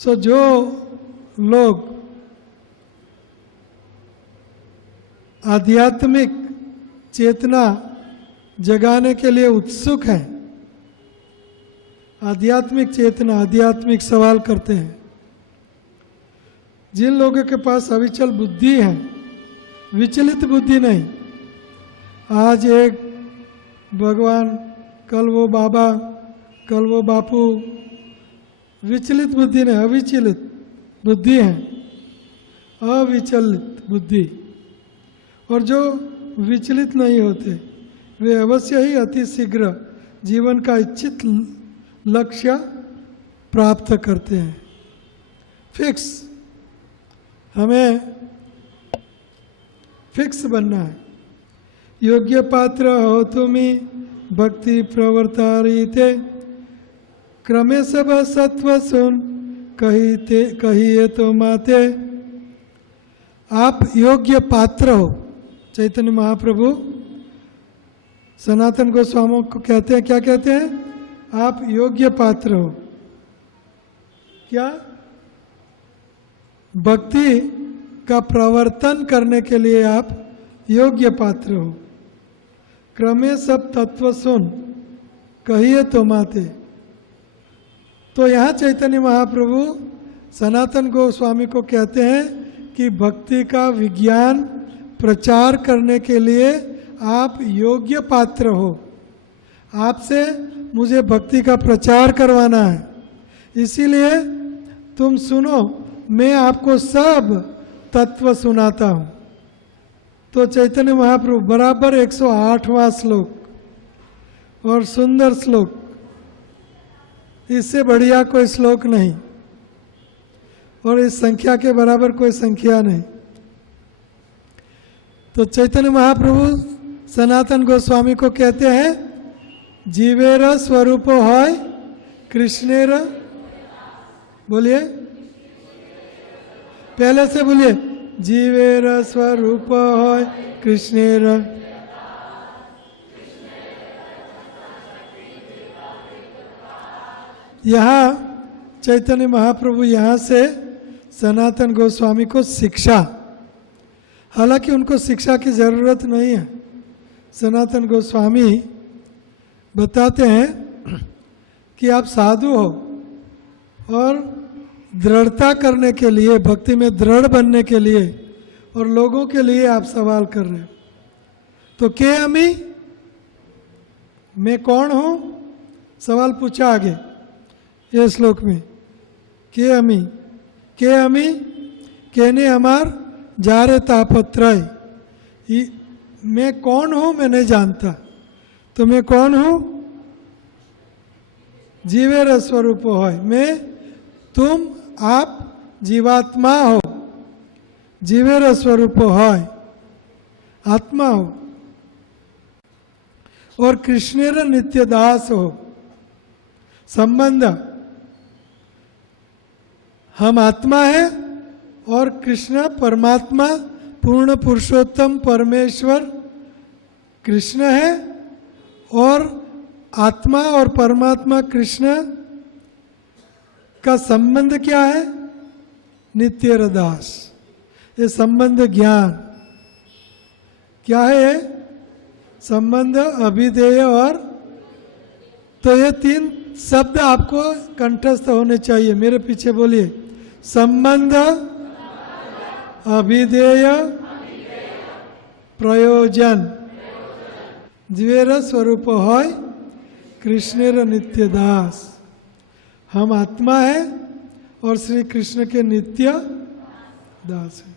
सो जो लोग आध्यात्मिक चेतना जगाने के लिए उत्सुक हैं, आध्यात्मिक चेतना, आध्यात्मिक सवाल करते हैं, जिन लोगों के पास अविचल बुद्धि है, विचलित बुद्धि नहीं, आज एक भगवान, कल वो बाबा, कल वो बापू, विचलित बुद्धि नहीं, अविचलित बुद्धि है, अविचलित बुद्धि। और जो विचलित नहीं होते वे अवश्य ही अति शीघ्र जीवन का इच्छित लक्ष्य प्राप्त करते हैं। फिक्स, हमें फिक्स बनना है। योग्य पात्र हो तुम्ही भक्ति प्रवर्तारिते, क्रमे सब सत्व सुन कहिए तो माते। आप योग्य पात्र हो। चैतन्य महाप्रभु सनातन गोस्वामी को कहते हैं, क्या कहते हैं? आप योग्य पात्र हो। क्या? भक्ति का प्रवर्तन करने के लिए आप योग्य पात्र हो। क्रमे सब तत्व सुन कहिए तो माते। तो यहाँ चैतन्य महाप्रभु सनातन गोस्वामी को कहते हैं कि भक्ति का विज्ञान प्रचार करने के लिए आप योग्य पात्र हो। आपसे मुझे भक्ति का प्रचार करवाना है, इसीलिए तुम सुनो, मैं आपको सब तत्व सुनाता हूँ। तो चैतन्य महाप्रभु बराबर 108वां श्लोक, और सुंदर श्लोक, इससे बढ़िया कोई श्लोक नहीं और इस संख्या के बराबर कोई संख्या नहीं। तो चैतन्य महाप्रभु सनातन गोस्वामी को कहते हैं, जीवेर स्वरूप होय कृष्णेर, बोलिए, पहले से बोलिए, जीवेर स्वरूप होय कृष्णेर। यहाँ चैतन्य महाप्रभु यहाँ से सनातन गोस्वामी को शिक्षा, हालांकि उनको शिक्षा की जरूरत नहीं है। सनातन गोस्वामी बताते हैं कि आप साधु हो और दृढ़ता करने के लिए, भक्ति में दृढ़ बनने के लिए और लोगों के लिए आप सवाल कर रहे हो। तो के अमी, मैं कौन हूं? सवाल पूछा आगे ये श्लोक में। के अमी कहने हमार जा रे तापत्रय, मैं कौन हूं? मैं नहीं जानता। तो मैं कौन हूं? जीवेर स्वरूप होय, मैं, तुम, आप जीवात्मा हो, जीवेर स्वरूप होय, आत्मा हो, और कृष्णेर नित्य दास हो। संबंध, हम आत्मा है और कृष्ण परमात्मा, पूर्ण पुरुषोत्तम परमेश्वर कृष्ण है, और आत्मा और परमात्मा कृष्ण का संबंध क्या है? नित्य दास। ये संबंध ज्ञान क्या है? संबंध, अभिधेय और, तो ये तीन शब्द आपको कंठस्थ होने चाहिए। मेरे पीछे बोलिए, संबंध, अभिधेय, प्रयोजन। जीवेर स्वरूप होय कृष्णेर नित्य दास। हम आत्मा है और श्री कृष्ण के नित्य दास हैं।